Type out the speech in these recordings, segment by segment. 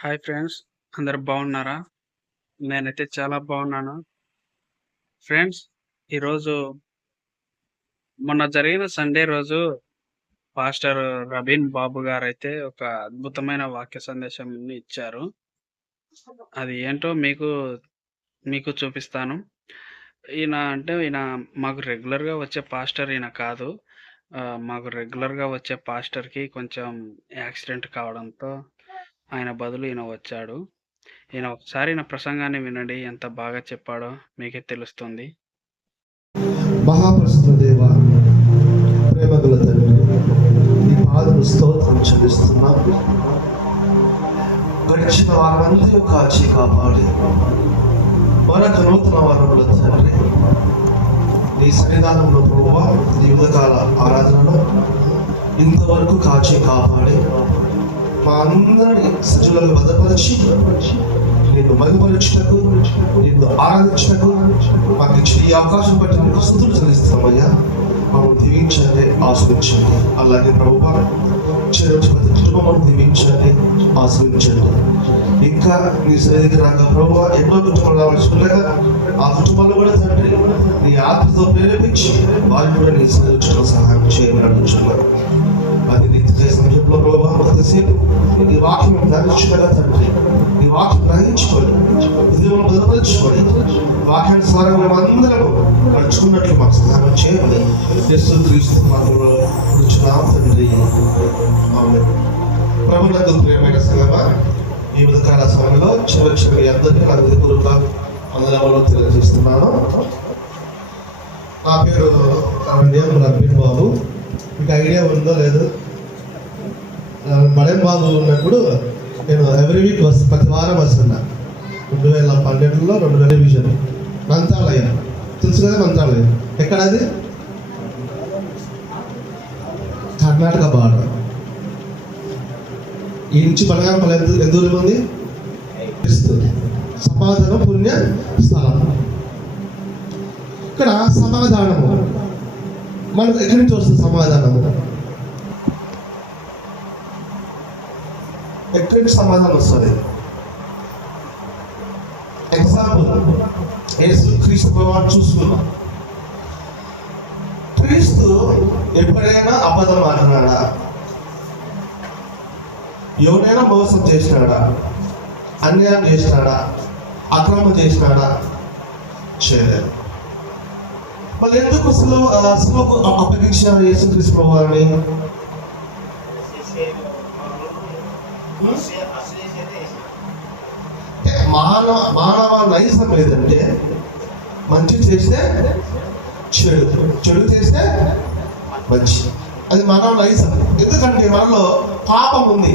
Hi friends, అందరు బాగున్నారా? నేనైతే చాలా బాగున్నాను. ఫ్రెండ్స్, ఈరోజు మొన్న జరిగిన సండే రోజు పాస్టర్ రబీన్ బాబు గారైతే ఒక అద్భుతమైన వాక్య సందేశంని ఇచ్చారు. అది ఏంటో మీకు చూపిస్తాను. ఈయన మాకు రెగ్యులర్‌గా వచ్చే పాస్టర్ ఈయన కాదు. మాకు రెగ్యులర్‌గా వచ్చే పాస్టర్‌కి కొంచెం యాక్సిడెంట్ కావడంతో ఆయన బదులు ఈయన వచ్చాడు. ఈయన ప్రసంగాన్ని వినండి, ఎంత బాగా చెప్పాడో మీకే తెలుస్తుంది. మహాపరిశుద్ధ దేవ, ప్రేమగల తండ్రి, ఈ పాదము స్తోత్రం చెల్లిస్తున్నాం. గడిచిన వారమంతా కాచి కాపాడి మరొక నూతన వారంలో తండ్రి నీ సన్నిధానంలో ప్రభువా, ఈ ఉదయకాల ఆరాధనలో ఇంతవరకు కాచి కాపాడి మా అందరినీ సజీవులకు భద్రపరిచి నిన్ను మరుగుపరచుటకు, నిన్ను ఆరాధించుటకు మాకు ఇచ్చిన ఈ అవకాశం బట్టి నీకు స్తుతులు చెల్లిస్తున్నామయ్యా. మమ్మల్ని దీవించండి, ఆస్వాదించండి. అలాగే ప్రభువా, ప్రతి కుటుంబం దీవించండి, ఆస్వాదించండి. ఇంకా నీ సన్నిధికి రాక ప్రభువా, ఎన్నో కుటుంబాలు రావాల్సి ఉండగా ఆ కుటుంబాలు కూడా తండ్రి నీ ఆత్మతో ప్రేరేపించి వారికి కూడా నీ సన్నిధించడం సహాయం చేయమని అడుగుతున్నాను. అది నిత్య సమయంలో ప్రభావ కొంతసేపు నీ వాక్యం ధ్యానించుకోగా తండ్రి, నీ వాక్యం గ్రహించుకొని హృదయం బలపరుచుకొని వాక్యానుసారం మేమందరం నడుచుకున్నట్లు మాకు సహాయం చేయాలి. యేసుక్రీస్తు నామములో కూర్చున్నాం తండ్రి, ఆమేన్. ప్రభువునందు ప్రియమైన సంగమా, ఈ ఉదయకాల సమయంలో చివరి అందరికీ నా హృదయపూర్వక వందనాలు తెలియజేస్తున్నాను. నా పేరు రబీన్ బాబు. మీకు ఐడియా ఉందో లేదో, మడెం బాబు ఉన్నప్పుడు నేను ఎవ్రీ వీక్ ప్రతి వారం వస్తున్నా. 2012లో 2000 డివిజన్ మంత్రాలయం, తెలుసు కదా మంత్రాలయం. ఎక్కడ అది? కర్ణాటక బార్డర్. ఈ నుంచి బనగానపల్లి ఎంత దూరం ఉంది? సమాధానం పుణ్య స్థలం. ఇక్కడ సమాధానము మనకు ఎక్కడి నుంచి వస్తుంది? సమాధానము ఎక్కడి నుంచి సమాధానం వస్తుంది? ఎగ్జాంపుల్, యేసుక్రీస్తు ప్రభువుని చూసుకున్నాం. క్రీస్తు ఎప్పుడైనా అబద్ధం ఆడినాడా? ఎవరైనా మోసం చేసినాడా? అన్యాయం చేసినాడా? అక్రమం చేసినాడా? చేయలేదు. మళ్ళీ ఎందుకు సులువుకు అప్పగించారు యేసుక్రీస్తు ప్రభువుని? మానవ నైజం ఏదంటే మంచి చేస్తే చెడు, చెడు చేస్తే మంచి. అది మానవ నైజం. ఎందుకంటే మనలో పాపం ఉంది.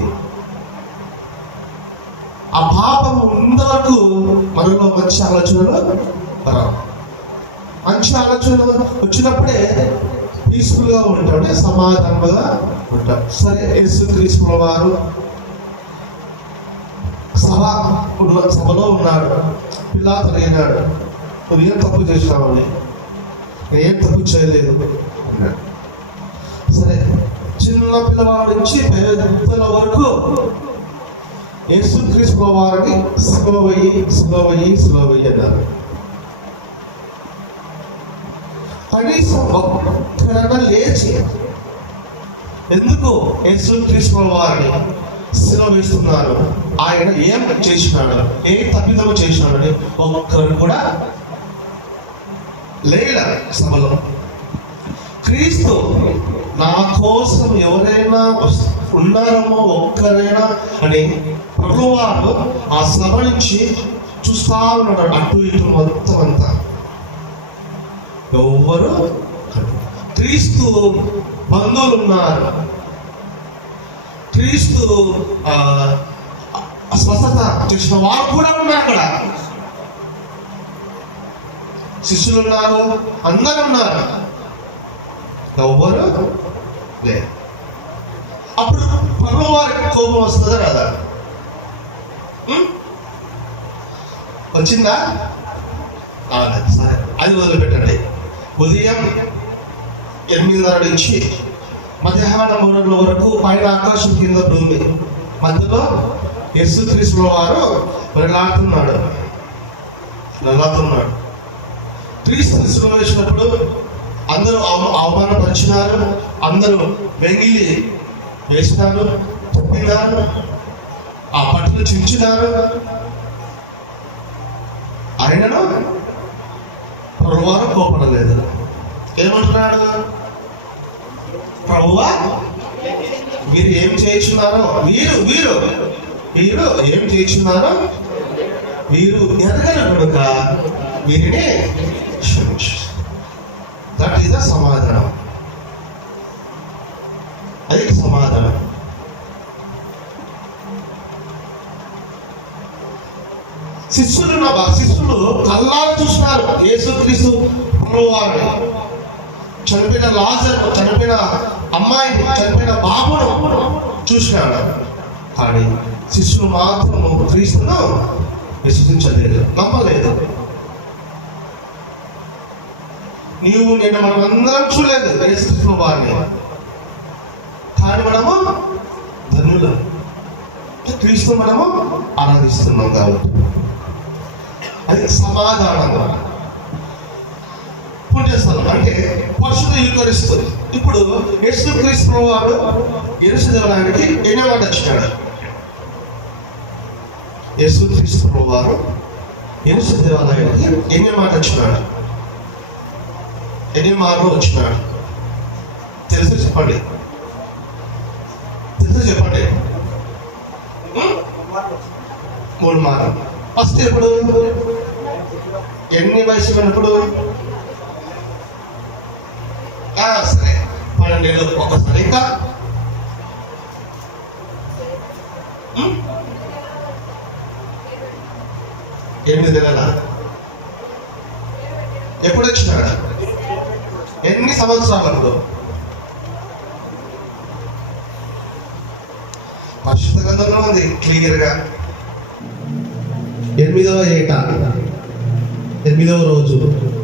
ఆ పాపం ఉన్నంతవరకు మనలో మంచి ఆలోచనలు రావు. మంచి ఆలోచనలు వచ్చినప్పుడే పీస్ఫుల్గా ఉంటాడు, సమాధానంగా ఉంటాడు. సరే, యేసుక్రీస్తు వారు సభలో ఉన్నాడు. పిలాతు అడిగినాడు, నువ్వు ఏం తప్పు చేసినావని. ఏం తప్పు చేయలేదు అన్నాడు. సరే, చిన్న పిల్లవాడి నుంచి పెద్దల వరకు యేసుక్రీస్తు వారిని సులభయ్యి అన్నారు. కనీసం ఒక్కడన్నా లేచి ఎందుకు యేసుక్రీస్తు వారిని శిలువ వేస్తున్నారు, ఆయన ఏం చేసినాడు, ఏ తప్పిదము చేసినాడని ఒక్కరు కూడా లేడు సభలో. క్రీస్తు నా కోసం ఎవరైనా ఉన్నారమో ఒక్కరైనా అని ప్రభువారు ఆ సభ నుంచి చూస్తా ఉన్నాడు, అటు ఇటు మొత్తం అంతా. ఎవ్వరు? క్రీస్తు బంధువులు ఉన్నారు, క్రీస్తు స్వస్థత చేసిన వారు కూడా ఉన్నారు. అక్కడ శిష్యులు ఉన్నారు, అందరూ ఉన్నారు. ఎవ్వరు లేదు. అప్పుడు ప్రభు వారికి కోపం వస్తుందా కదా? వచ్చిందా? సరే, అది వదిలిపెట్టండి. ఉదయం 8:30 నుంచి మధ్యాహ్నం 3 వరకు పైన ఆకాశం కింద భూమి మధ్యలో యేసుక్రీస్తు వారు వెళ్ళాడుతున్నాడు. క్రీస్తు సిలువ వేసినప్పుడు అందరూ అవమానపరిచినారు, అందరూ వెంగిలి వేసినారు, తొప్పినారు, ఆ పట్టులు చించినారు. ఆయనను ప్రభువారు కోపడలేదు. ఏమంటున్నాడు? ప్రభువా, మీరు ఏం చేయించున్నారో వీరు ఏం చేయించున్నారో వీరు ఎరగరు కనుక వీరిని క్షమించు. దట్ ఈస్ ద సమాధానం. అది సమాధానం. శిష్యులు కళ్ళారా చూస్తున్నారు యేసుక్రీస్తు ప్రభువారిని. చనిపోయిన లాజరు, చనిపోయిన అమ్మాయిని, చనిపోయిన బాబును చూసినాడు. కానీ శిష్యులు మాత్రము క్రీస్తును విశ్వసించలేదు, నమ్మలేదు. నేను మనం అందరం చూడలేదు యేసుక్రీస్తు వారిని, కానీ మనము ధన్యులం. క్రీస్తు మనము ఆరాధిస్తున్నాం కాబట్టి అది సమాధానం. పుణ్యస్థలం అంటే పరిశుద్ధ యూకరిస్తు. ఇప్పుడు యేసుక్రీస్తు వారు యెరూషలేముకి ఎన్నో మాట వచ్చినాడు. యేసుక్రీస్తు వారు యెరూషలేము దేవాలయానికి ఎన్నో మాట వచ్చినాడు, ఎన్ని మార్లు వచ్చినాడు తెలుసు చెప్పండి. చెప్పండి. 3 మార్లు. ఫస్ట్ ఎప్పుడు? ఎన్ని వయసు ఉన్నప్పుడు? సరే 12 ఏళ్ళు ఒకసారి. ఇంకా 8 నెలల. ఎప్పుడు వచ్చినాడు? ఎన్ని సంవత్సరాలప్పుడు? పరిశుద్ధ గ్రంథంలో ఉంది క్లియర్గా. 8వ ఏట 8వ రోజు.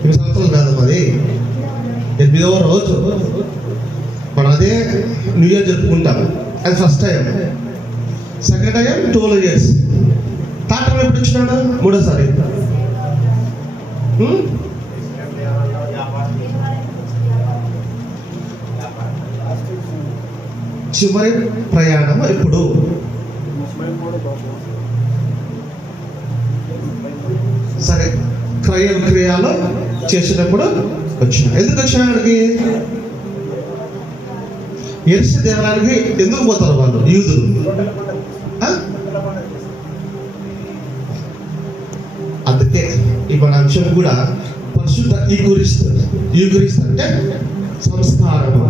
8 సంవత్సరాలు కాదు మరి, 8వ రోజు మనం అదే న్యూ ఇయర్ జరుపుకుంటాం. అది first time. Second time 12 years. Third time ఎప్పుడు వచ్చినాడు? 3వసారి. చివరి ప్రయాణం ఎప్పుడు? సరే, క్రయ విక్రయాలు చేసినప్పుడు వచ్చిన. ఎందుకు వచ్చినాడికి? యెరూషలేము దేవాలయానికి ఎందుకు పోతారు వాళ్ళు? యూదులు. అందుకే ఈ మన అంశం కూడా పరిశుద్ధ యూకరిస్తు అంటే సంస్కారము.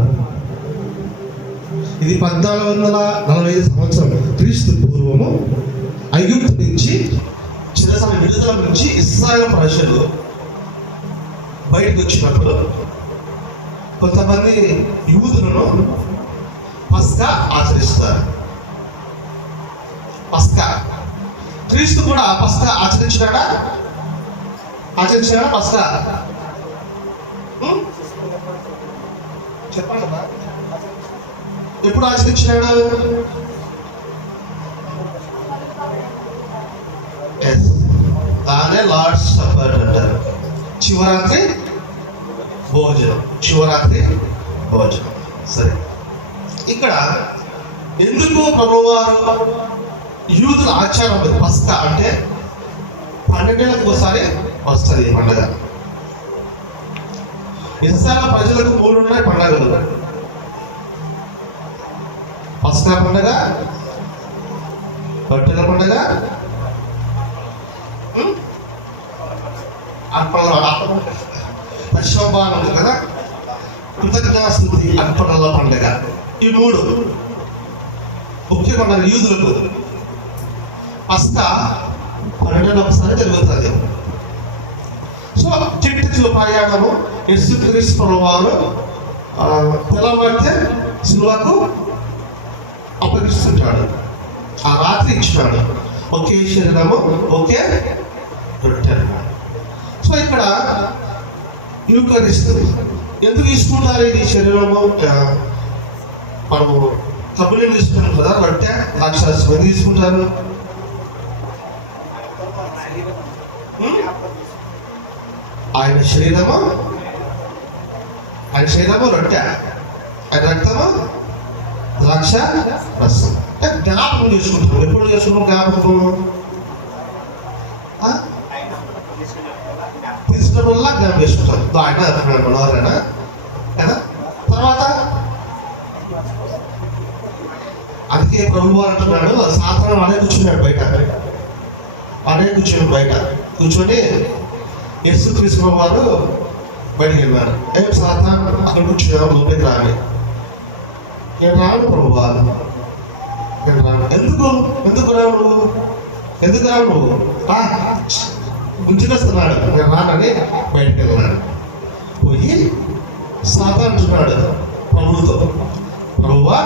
ఇది 1445 సంవత్సరం క్రీస్తు పూర్వము ఐగుప్తు నుంచి చిరసాల విడుదల నుంచి ఇశ్రాయేలు ప్రజలు బయటకు వచ్చినప్పుడు కొంతమంది యూదులను పస్కా ఆచరిస్తారు. పస్కా క్రీస్తు కూడా పస్కా ఆచరించినాడా? పస్కా చెప్పండి. ఎప్పుడు ఆచరించినాడు? దానే లార్డ్స్ సప్పర్ అంటారు. శివరాత్రి భోజనం. సరే, ఇక్కడ ఎందుకు ప్రభువారు యూదుల ఆచారం ఉంది? పస్కా అంటే 12 ఏళ్ళకు ఒకసారి వస్తుంది ఈ పండుగ. ఇస్రాయేలు ప్రజలకు 3 ఉన్నాయి పండుగలు. పస్కా పండుగ, రొట్టెల పండుగ, దశమభాగం ఉంది కదా, కృతజ్ఞతాస్తుతి అర్పణల పండుగ. ఈ 3 ముఖ్య పండుగ యూదులకు. పస్కా 12 ఒకసారి జరుగుతుంది. సో చిట్టు ప్రయాణము యేసుక్రీస్తు వారు తెల్లవారితే సిలువకు అప్పగిస్తుంటాడు. ఆ రాత్రి ఇచ్చినాడు. ఒకే శరీరము, ఒకే రొట్టె అన్నాడు. సో ఇక్కడ యూకరిస్తు ఎందుకు తీసుకుంటారు? ఇది శరీరము. మనము కబుర్లు తీసుకుంటాం కదా, రొట్టె, ద్రాక్షారసం ఎందుకు తీసుకుంటారు? ఆయన శరీరము రొట్టె, ఆయన రక్తము ద్రాక్ష రసం. జ్ఞాపకం చేసుకుంటాం. ఎప్పుడు చేసుకుంటాం జ్ఞాపకం? తీసిన వల్ల జ్ఞాపకం చేసుకుంటాం. ఆయన మనవారైనా కదా. తర్వాత అందుకే ప్రభు అంటున్నాడు, సాధారణ అనే కూర్చున్నాడు బయట కూర్చొని యేసుక్రీస్తు వారు బయటికి వెళ్ళారు. ఏం సాధారణ అక్కడ కూర్చున్నావు, లోపలికి రాని. నేను రాను ప్రభు, నేను రాను. ఎందుకు రావు నువ్వు గుంజుకొస్తున్నాడు, నేను రానని బయటికి వెళ్ళాడు. పోయి సాధారణ అంటున్నాడు ప్రభువుతో, ప్రభువా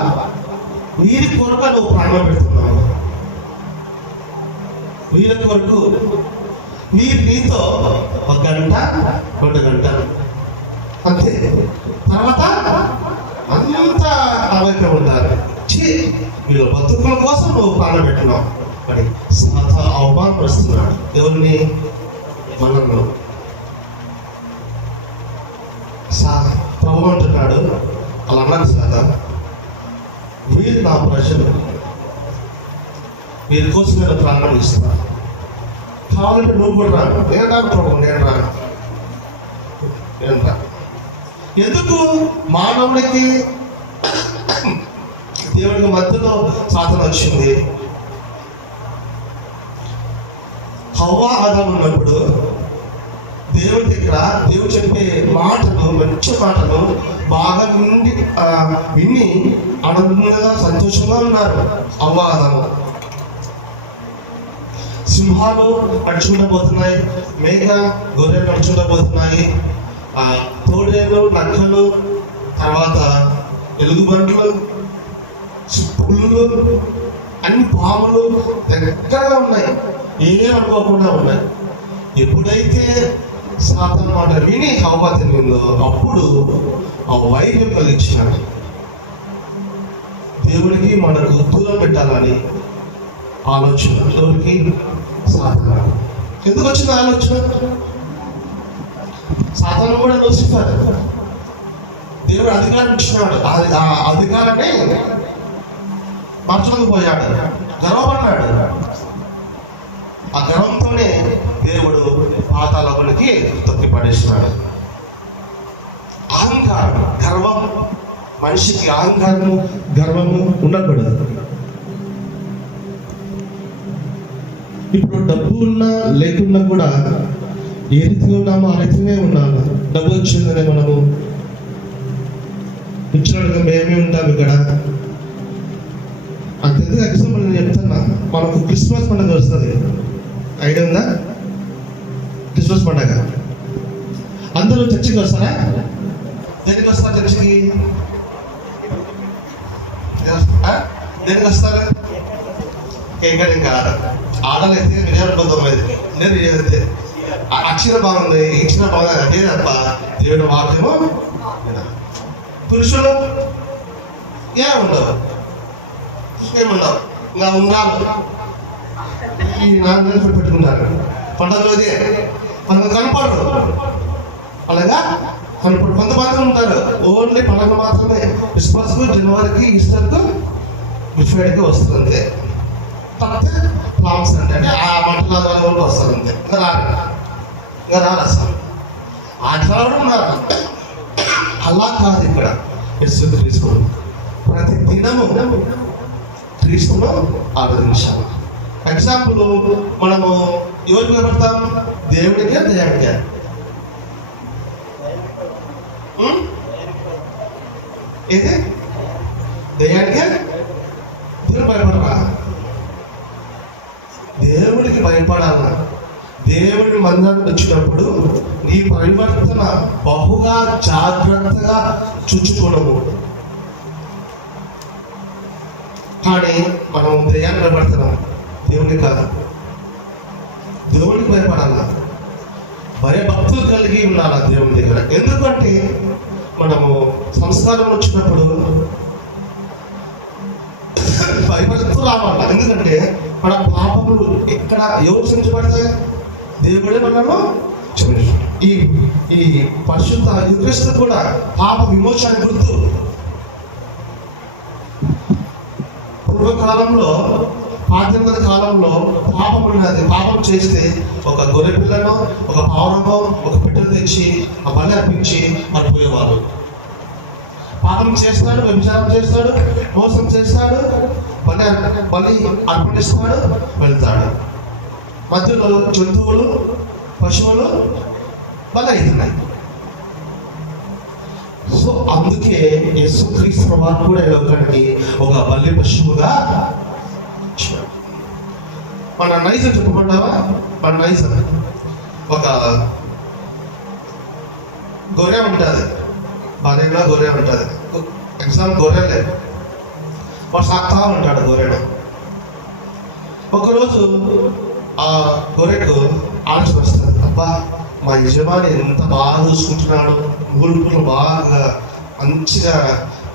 వీరి కొరకు నువ్వు ప్రాణం పెడుతున్నావు, వీరి కొరకు వీరి నీతో 1 గంట 2 గంటలు అంతే. తర్వాత అంతా అవైపు ఉంటారు. వీళ్ళ బతుకుల కోసం నువ్వు ప్రాణం పెట్టినావు. మరి అవమానపరుస్తున్నాడు ఎవరిని? మనల్ని. ప్రభు అంటున్నాడు, అలా అన్నాను సాదా, వీరు నా ప్రజలు, వీరి కోసం నేను ప్రాణం ఇస్తున్నాను. కావాలంటే నువ్వు కూడా రాను. నేను రాను ప్రభు, నేను రాను. ఎందుకు? మానవుడికి దేవుడికి మధ్యలో సాధన వచ్చింది. హవ్వ ఆదాము ఉన్నప్పుడు దేవుడి దగ్గర దేవుడు చెప్పే మాటలు, మంచి మాటలు బాగా విని ఆనందంగా సంతోషంగా ఉన్నారు హవ్వ ఆదాము. సింహాలు నడుచుకుంటూ పోతున్నాయి, మేక గొర్రెలు నడుచుకుంటూ పోతున్నాయి, తోడేలు నక్కలు, తర్వాత ఎలుగుబంట్లు, పుల్లులు, అన్ని పాములు దగ్గరగా ఉన్నాయి, ఏమనుకోకుండా ఉన్నాయి. ఎప్పుడైతే సాతాను మాట విని హవ్వ తిరిగిందో అప్పుడు ఆ వైద్యం కలిగించినాడు. దేవుడికి మనకు దూరం పెట్టాలని ఆలోచన. ఎవరికి? సాతాను. ఎందుకు వచ్చింది ఆలోచన? సాతాను కూడా లూసిఫర్. దేవుడు అధికారం ఇచ్చినాడు, ఆ అధికారాన్ని మార్చలేకపోయాడు, గర్వపడ్డాడు. ఆ గర్వంతోనే దేవుడు పాతాళానికి తొక్కి పడేసినాడు. అహంకారం, గర్వం, మనిషికి అహంకారము గర్వము ఉండకూడదు. ఇప్పుడు డబ్బు ఉన్నా లేకున్నా కూడా ఏ రీతిగా ఉన్నామో ఆ రీతిగా ఉన్నాము. డబ్బు వచ్చిందనే మనము ఇచ్చినట్టుగా మేమే ఉంటాము ఇక్కడ. అంతెందుకు ఎగ్జాంపుల్ నేను చెప్తున్నా, మనకు క్రిస్మస్ పండుగ వస్తుంది, ఐడియా ఉందా? క్రిస్మస్ పండుగ అందరూ చర్చికి వస్తారా? దేనికి వస్తారు చర్చికి? దేనికి వస్తారు? కేకడానికి ఆడలైతే విజయనగరం 9 నేను విజయతే అక్షర బాగుంది, ఇచ్చిన బాగుంది, అదే తప్ప దేవుడు వాక్యము. పురుషులు ఏముండవు, ఇంకా ఉండాలి. ఈ 4 నెలలు పెట్టుకున్నారు. పండుగలోదే పండుగ కనపడరు, అలాగా కనపడు. కొంతమంది ఉంటారు ఓన్లీ పండుగ మాత్రమే. క్రిస్మస్కు, జనవరికి, ఈస్టర్కు, గుడ్ ఫ్రైడేకి వస్తుంది అంతే. తప్పితే ప్లాన్స్ అంటే ఆ మంటల వరకు వస్తారు అంతే. ఇంకా రారు అసలు. అట్లా కూడా ఉన్నారు. అలా కాదు ఇక్కడ. క్రీస్తు ప్రతి దినము క్రీస్తును ఆరాధించాలి. ఎగ్జాంపుల్ మనము ఎవరికి భయపడతాం? దేవుడికే, దయానికే. ఇది దయానికే. దేవుడు భయపడరా? దేవుడికి భయపడాల. దేవుడి మందిరానికి వచ్చినప్పుడు నీ పరివర్తన బహుగా జాగ్రత్తగా చూచుకోవడము. కానీ మనం దయాన్ని భయపడుతున్నాం, దేవుడికి కాదు. దేవుడికి భయపడాల, భయభక్తులు కలిగి ఉండాలి దేవుని దగ్గర. ఎందుకంటే మనము సంస్కారం వచ్చినప్పుడు భయభక్తులు రావాలి. ఎందుకంటే మన పాపములు ఎక్కడ ఎవరు క్షమించబడతాయి? దేవుడే మనము క్షమించు. ఈ ఈ పరిశుద్ధ యేసుక్రీస్తు కూడా పాప విమోచన గుర్తు. పూర్వకాలంలో పాఠ్యంతర కాలంలో పాపం ఉన్నది. పాపం చేస్తే ఒక గొర్రె పిల్లను, ఒక పావురమో, ఒక పిట్టను తెచ్చి ఆ బలి అర్పించి పడిపోయేవారు. పాపం చేస్తాడు, వ్యభిచారం చేస్తాడు, మోసం చేస్తాడు, బలి అర్పణిస్తాడు, వెళ్తాడు. మధ్యలో జంతువులు, పశువులు బలి అవుతున్నాయి. సో అందుకే యేసుక్రీస్తు ప్రభువు కూడా ఈ లోకానికి ఒక బలి పశువుగా వచ్చాడు. మన నైజర్ చెప్పమంటావా? మన నైజర్ ఒక గొర్రె ఉంటుంది, భార్యగా గొర్రె ఉంటుంది. ఎగ్జామ్ గొర్రెలే, వాడు సాక్తా ఉంటాడు గొర్రెను. ఒకరోజు ఆ గొర్రెకు ఆలోచన వస్తుంది, అబ్బా మా యజమాని ఎంత బాగా చూసుకుంటున్నాడు, ముగుడుపులు బాగా మంచిగా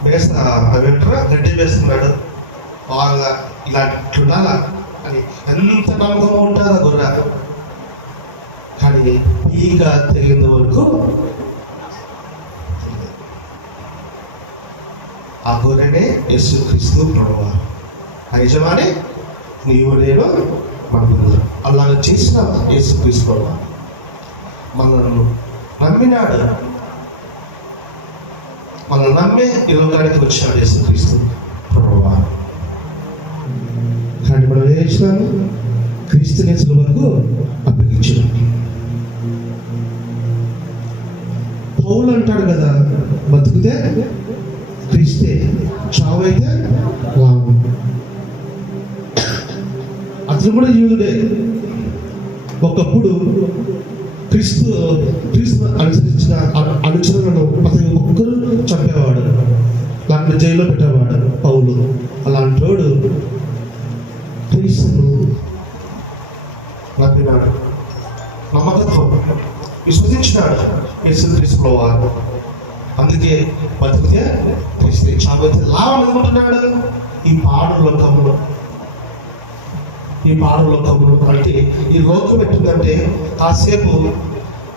వేస్తా గడ్డి వేస్తున్నాడు, బాగా ఇలా ఉండాలా అని ఎంత నమ్మకం ఉంటుంది ఆ గొర్రె. కానీ ఈగ తెలియని వరకు ఆ గొర్రెనే యేసుక్రీస్తు ప్రభువు. ఆ యజమాని నీవు నేను మన అలాగ చేసిన యేసుక్రీస్తు ప్రభువు మనల్ని నమ్మినాడు. మనల్ని నమ్మి ఈ లోకానికి వచ్చాడు యేసుక్రీస్తు ప్రభువు. కానీ మనం ఏం చేసినాము? క్రీస్తుని సిలువకు అప్పగించాడు. పౌలు అంటాడు కదా, బతుకుతే క్రీస్తే, చావు అయితే లాభం. అతను కూడా యూదుడే. ఒకప్పుడు క్రీస్తు అనుసరించిన అనుచరులను ప్రతి ఒక్కరు చంపేవాడు, లేకపోతే జైల్లో పెట్టేవాడు పౌలు. అలాంటి వాడు క్రీస్తును నమ్మినాడు, నమ్మకత్వం విశ్వసించినాడు యేసుక్రీస్తు ప్రభువు. అందుకే బతికితే క్రీస్తే, చావు అయితే లాభం అనుకుంటున్నాడు. ఈ పాడు లోకంలో అంటే ఈ లోకం ఎట్టుందంటే కాసేపు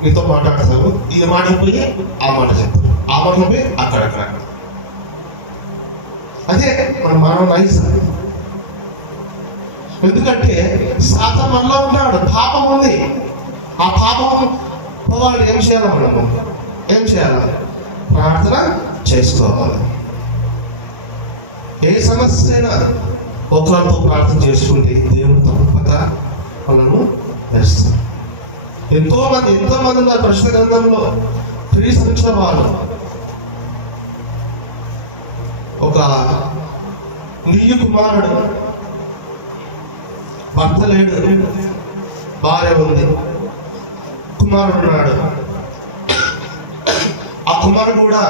నీతో మాట్లాడతారు, ఈ మాట పోయి ఆ మాట చెప్తారు, ఆ మాటలో పోయి అక్కడక్కడ. అదే మన మానవ నైజ. ఎందుకంటే సాతాను మనలో ఉన్నాడు, పాపం ఉంది. ఆ పాపం పోవాలి. ఏం చేయాలి? మనము ఏం చేయాలి? ప్రార్థన చేసుకోవాలి. ఏ సమస్య అయినా ఒకరితో ప్రార్థన చేసుకుంటే దేవుడు తప్పక మనను వేస్తాడు. ఎంతో మంది ఉన్నారు పరిశుద్ధ గ్రంథంలో క్రీస్తున్న వాళ్ళు. ఒక నీయు కుమారుడు, భర్త లేడు, భార్య ఉంది, కుమారుడు ఉన్నాడు. ఆ కుమారుడు కూడా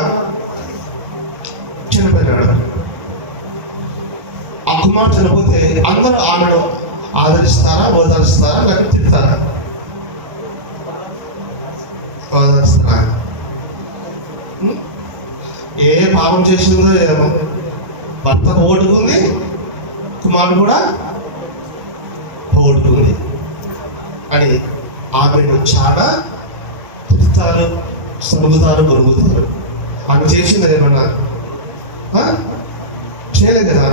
చనిపోయినాడు. ఆ కుమారుడు చనిపోతే అందరూ ఆమెను ఆదరిస్తారా, ఓదారుస్తారా, లేకపోతే తిడతారా? ఓదారుస్తారా? ఏ పాపం చేసిందో ఏమో, భర్త పోగొట్టుకుంది, కుమారుడు కూడా పోగొట్టుకుంది అని ఆమెను చాలా తిడతారు, సముగుతారు, గొరుగుతారు. ఆమె చేసింది ఏమన్నా? చేయలేదు కదా.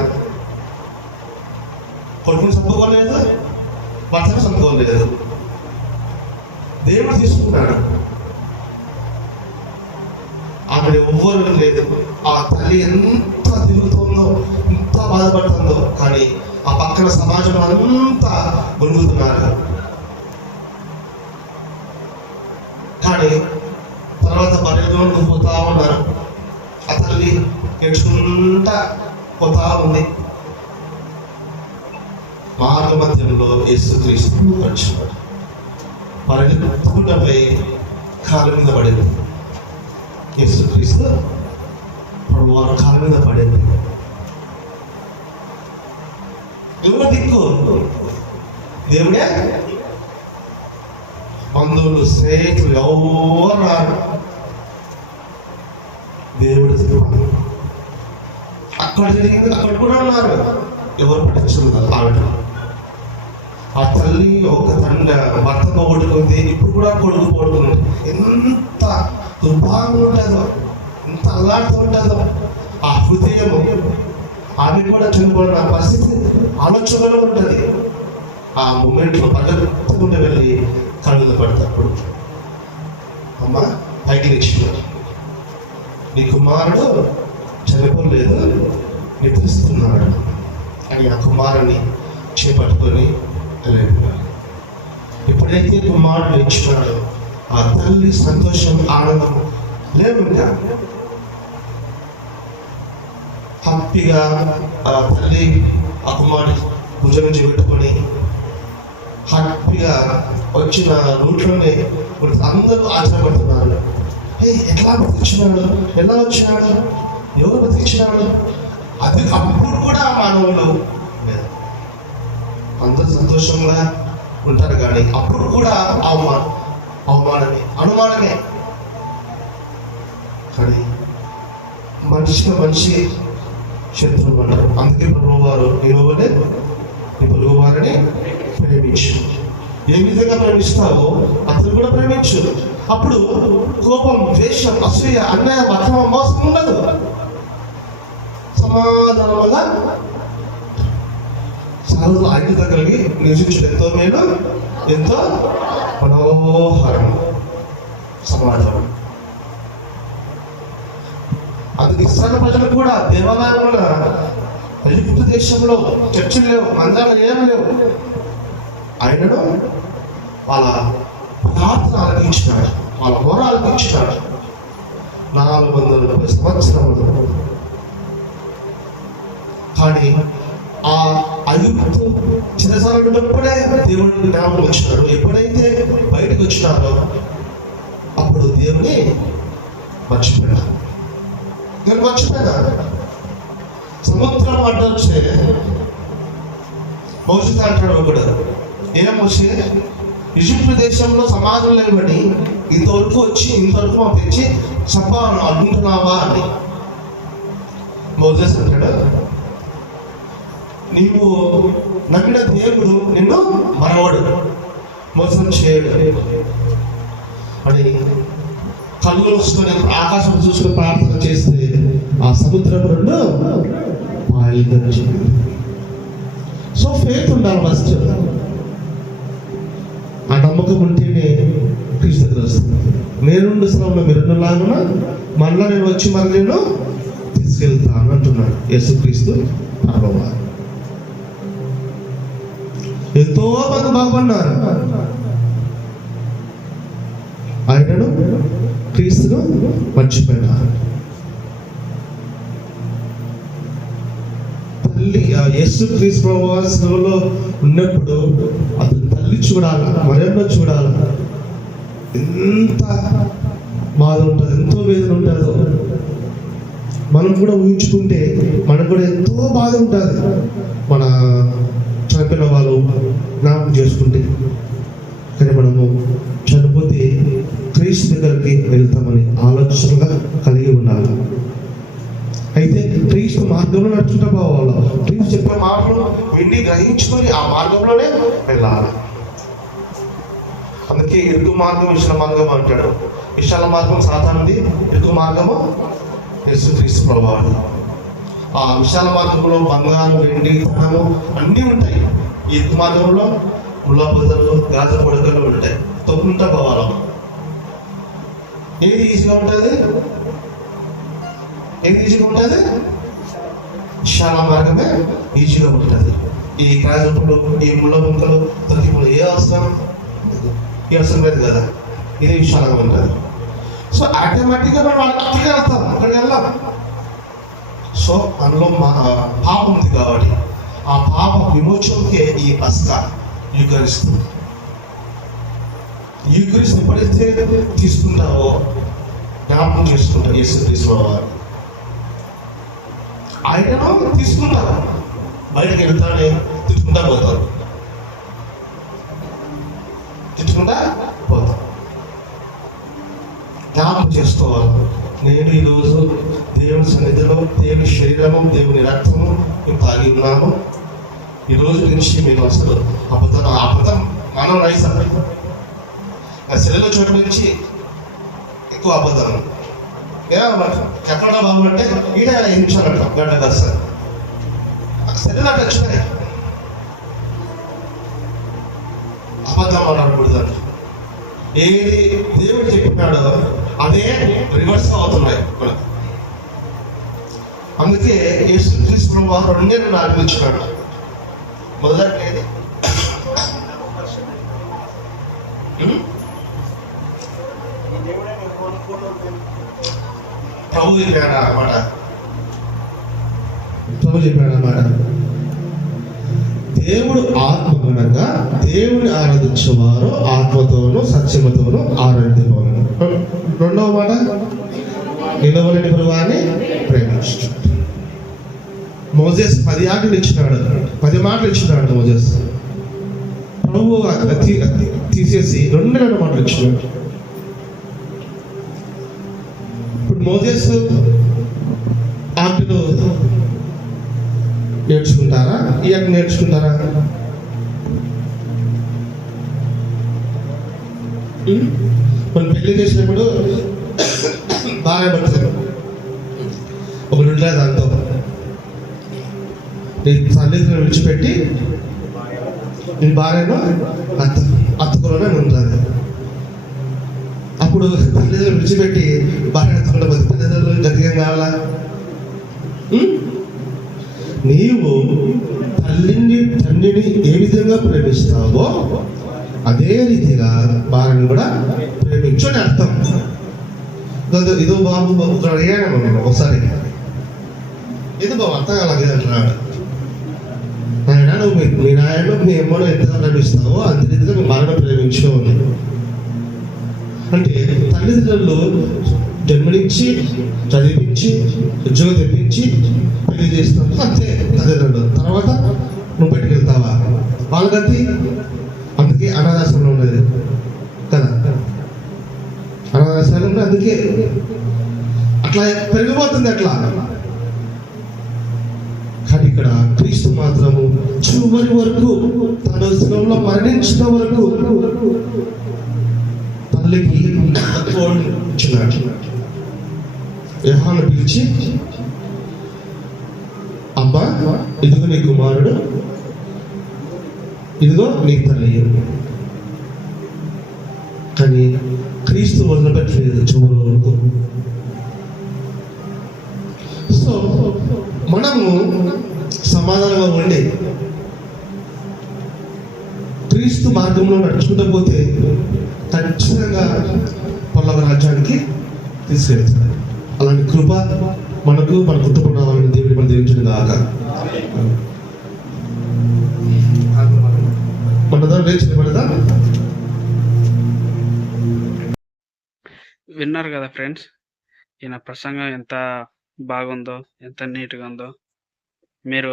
కొడుకుని చంపుకోలేదు, భర్తను చంపుకోలేదు. దేవుడు తీసుకున్నాడు. ఆమె ఎవ్వరు లేదు. ఆ తల్లి ఎంత తిరుగుతుందో, ఎంత బాధపడుతుందో, కానీ ఆ పక్కన సమాజం అంతా గొనుగుతున్నారు. కానీ తర్వాత పర్యటనకు పోతా ఉన్నారు. ఆ తల్లి ఏడ్చుకుంటా పోతా ఉంది. మార్గ మధ్యంలో యేసుక్రీస్తు వచ్చినాడు. పరిగెత్తుకుంటపై కాలు మీద పడింది. యేసుక్రీస్తు వారు కాలు మీద పడింది. ఎవరు దిక్కు? దేవుడే. బంధువులు, స్నేహితులు ఎవరు రారు. దేవుడు దిక్కు. అక్కడ జరిగింది అక్కడ కూడా ఉన్నారు, ఎవరు పట్టించుకున్నారు. ఆవిడ ఆ తల్లి ఒక భర్త పోగొట్టుకుంది, ఇప్పుడు కూడా కొడుకు పోగొట్టుకుంది. ఎంత దుర్భాగంగా ఉంటుందో, ఎంత అల్లాడుతూ ఉంటుందో ఆ హృదయము. ఆమె కూడా చనిపోయిన పరిస్థితి ఆలోచనలో ఉంటుంది. ఆ మూమెంట్లో పరిగెత్తుకుంటూ వెళ్ళి కళ్ళు పడతాడు. అమ్మ పైకి తెచ్చినాడు, నీ కుమారుడు చనిపోలేదు, నిద్రిస్తున్నాడు అని ఆ కుమారుని చేపట్టుకొని వెళ్ళిపోయాడు. ఎప్పుడైతే కుమారుడు ఇచ్చినాడో ఆ తల్లి సంతోషం, ఆనందం లేకుండా హ్యాపీగా ఆ తల్లి ఆ కుమారుని భుజం నుంచి పెట్టుకొని హ్యాపీగా వచ్చిన రూట్లోనే అందరూ ఆశ్చర్యపడుతున్నారు. ఎట్లా బతికించినాడు, ఎలా వచ్చినాడు, ఎవరు బతికించినాడు? అది అప్పుడు కూడా మానవులు అందరూ సంతోషంగా ఉంటారు, కానీ అప్పుడు కూడా అవమానమే, అనుమానమే. కానీ మనిషికి మనిషి శత్రువు అంటారు. అందుకే ప్రభు వారు నీ పొరుగు వారిని ప్రేమించు. ఏ విధంగా ప్రేమిస్తావో అతను కూడా ప్రేమించు. అప్పుడు కోపం, ద్వేషం, అసూయ, అన్యాయం, అక్రమం, మోసం ఉండదు. సమాధానంగా సాధువుల ఐక్యత కలిగి నివసించడం ఎంతో మేలు, ఎంతో మనోహరం. సమాధానం. అందుకు ఇస్రాయేల్ ప్రజలు కూడా దేవాలయంలో, ఐగుప్తు దేశంలో చర్చలు లేవు, మందిరాలు ఏమి లేవు. ఆయనను వాళ్ళ ప్రార్థన ఆలకించినాడు, వాళ్ళ మొర ఆలకించినాడు 430 సంవత్సరములు. కానీ ఆ ఐగుప్తు చిరసాలప్పుడే దేవుడిని జ్ఞాపకం వచ్చినాడు. ఎప్పుడైతే బయటకు వచ్చినారో అప్పుడు దేవుని మర్చిపోయినారు. సముద్రం అడ్డొచ్చే మోషే అంటాడు ఒకడు, ఏం మోషే, ఈజిప్ట్ దేశంలో సమాజం లేవని ఇంతవరకు మాకు తెచ్చి చంపాలని అనుకుంటున్నావా అని. మోసెస్ అంటాడు, నీవు నమ్మిన దేవుడు నిన్ను మనవడు, మోసం చేయడు అని కళ్ళు మూసుకొని ఆకాశం చూసుకొని ప్రార్థన చేస్తే ఆ సముద్రం రెండు పాయలుగా వచ్చింది. సో ఫెయిత్ ఉండాలి ఫస్ట్. ఆ నమ్మకం ఉంటేనే క్రీస్తు దగ్గర వస్తుంది. నేనుండు శ్రమంలో మీరున్నలాగున మళ్ళా నేను వచ్చి మరి నేను తీసుకెళ్తాను అంటున్నాడు యేసుక్రీస్తు ప్రభువారు. ఎంతో మంది బాగుపడినారు, ఆయనను క్రీస్తును మర్చిపోయినారు. తల్లి యేసుక్రీస్తు ప్రభువారు సేవలో ఉన్నప్పుడు అతను తల్లి చూడాల, మరెన్నో చూడాల. ఎంత బాధ ఉంటుంది, ఎంతో వేదన ఉంటుందో మనం కూడా ఊహించుకుంటే మనకు కూడా ఎంతో బాధ ఉంటుంది. మన చనిపోయిన వాళ్ళు జ్ఞాపకం చేసుకుంటే. కానీ మనము చనిపోతే క్రీస్తు దగ్గరికి వెళ్తామని ఆలోచనగా కలిగి ఉండాలి. అయితే క్రీస్తు మార్గంలో నడుచుకుంటూ పోవాలి. క్రీస్తు చెప్పే మాటలు విని గ్రహించుకొని ఆ మార్గంలోనే వెళ్ళాలి. అందుకే ఇరుకు మార్గం విశాల మార్గం అంటాడు. విశాల మార్గం సాధారణది, ఇరుకు మార్గము యేసుక్రీస్తు ప్రభువారు. ఆ విశాల మార్గంలో బంగారం, వెండి, ధనము అన్నీ ఉంటాయి. ఈ ఇరుకు మార్గంలో ముళ్ళ పొదలు, గాజ పొడకలు ఉంటాయి. తొక్కుంటా పోవాలి. ఏది ఈజీగా ఉంటుంది? విశాల మార్గమే ఈజీగా ఉంటుంది. ఈ గాజపులు, ఈ ముళ్ళ ముక్కలు, తొక్కిపులు ఏ అవసరం లేదు కదా. ఇది విశాలంగా ఉంటుంది. సో ఆటోమేటిక్గా మనం అక్కడికి వెళ్తాం, అక్కడికి వెళ్ళాం. సో మనలో పాపం ఉంది కాబట్టి ఆ పాప విమోచనకే ఈ పస్కా యూకరిస్తుంది. యూకరిస్ట్ ఎప్పుడైతే తీసుకుంటావో జ్ఞాపకం చేసుకుంటావు యేసుక్రీస్తు వారు. ఆయనను తీసుకుంటారు, బయటకు వెళ్తానే తిట్టుకుంటా పోతారు. జ్ఞాపకం చేసుకోవాలి. నేను ఈరోజు దేవుని సన్నిధిలో దేవుని శరీరము, దేవుని రక్తము మేము తాగి ఉన్నాము. ఈ రోజు నుంచి మీరు అసలు అబద్ధం మనం రైస్ సెలవుల చోటు నుంచి ఎక్కువ అబద్ధం ఏమన్నమాట చెప్పడం బాబు అంటే ఈడ 5 నిమిషాలు అంటాం గంట కలిసి సెలవులు అట్లా వచ్చినాయి అబద్ధం అనకూడదు. ఏది దేవుడు చెప్పినాడో అదే రివర్స్ అవుతున్నాయి మనకు. అందుకే యేసుక్రీస్తు ప్రభువు 2 ఆరంభించినాడు. మొదలనేది ప్రభు చెప్పాడు అన్నమాట. దేవుడు ఆత్మ కనుక దేవుని ఆరాధించేవారు ఆత్మతోనూ సత్యముతోనూ ఆరాధించవాలను. 2వ మాట నిలవలేని ప్రభువాన్ని ప్రేమించు. మోజెస్ 10 ఆజ్ఞలు ఇచ్చినాడు, 10 మాటలు ఇచ్చినాడు మోజెస్. ప్రభువు తీసేసి 2 మాటలు ఇచ్చినాడు. ఇప్పుడు మోజెస్ ఆజ్ఞలు నేర్చుకుంటారా? ఈ ఆజ్ఞ నేర్చుకుంటారా? మనం పెళ్లి చేసినప్పుడు భార్య భర్తలు ఒకటి ఉంటుంది. దాంతో నీ తల్లిదండ్రులను విడిచిపెట్టి నీ భార్యను అత్తుకులోనే ఉంటుంది. అప్పుడు తల్లిదండ్రులు విడిచిపెట్టి భార్య ఎత్తుకుంటే తల్లిదండ్రులు గతిగా కావాలా? నీవు తండ్రిని ఏ విధంగా ప్రేమిస్తావో అదే రీతిగా భార్యను కూడా ప్రేమించు అని అర్థం. ఇదో బాబు ఒకరు అడిగాను నేను ఒకసారి, ఏదో బాబు అర్థం అలాగే అంటున్నాడు. నాయన నువ్వు మీ నాయన మీ అమ్మను ఎంతగా ప్రేమిస్తావో అంత రీతిగా మీ భార్యను ప్రేమించు అని. అంటే తల్లిదండ్రులు జన్మనిచ్చి చదివించి ఉద్యోగం తెప్పించి పెళ్లి చేస్తున్నందుకు అంతే తల్లిదండ్రులు. తర్వాత నువ్వు బయటకు వెళ్తావా? వాళ్ళకది అందుకే అనాథాశ్రమంలో ఉన్నది కదా, అనాథాశ్రమంలో అందుకే అట్లా పెరిగిపోతుంది అట్లా. కానీ ఇక్కడ క్రీస్తు మాత్రము చివరి వరకు తన శిలువలో మరణించిన వరకు తల్లికి ఇచ్చినాడు. యోహాను పిలిచి, అబ్బా ఇదిగో నీ కుమారుడు, ఇదిగో నీ తల్లి. కానీ క్రీస్తు వదిలిపెట్టలేదు చివరి వరకు. సో మనము సమాధానంగా ఉండి క్రీస్తు మార్గంలో నడుచుకుంటూ పోతే ఖచ్చితంగా పల్లవ రాజ్యానికి తీసుకెళ్తాడు. అలాంటి కృప మనకు మన కుటుంబం రావాలని దేవుడి మన దీవించడం కాక. విన్నారు కదా ఫ్రెండ్స్, ఈయన ప్రసంగం ఎంత బాగుందో, ఎంత నీట్గా ఉందో. మీరు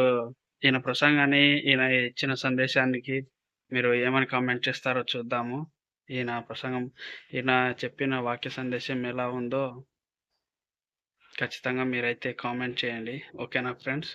ఈయన ప్రసంగాన్ని, ఈయన ఇచ్చిన సందేశానికి మీరు ఏమని కామెంట్ చేస్తారో చూద్దాము. ఈయన చెప్పిన వాక్య సందేశం ఎలా ఉందో ఖచ్చితంగా మీరైతే కామెంట్ చేయండి. ఓకేనా ఫ్రెండ్స్?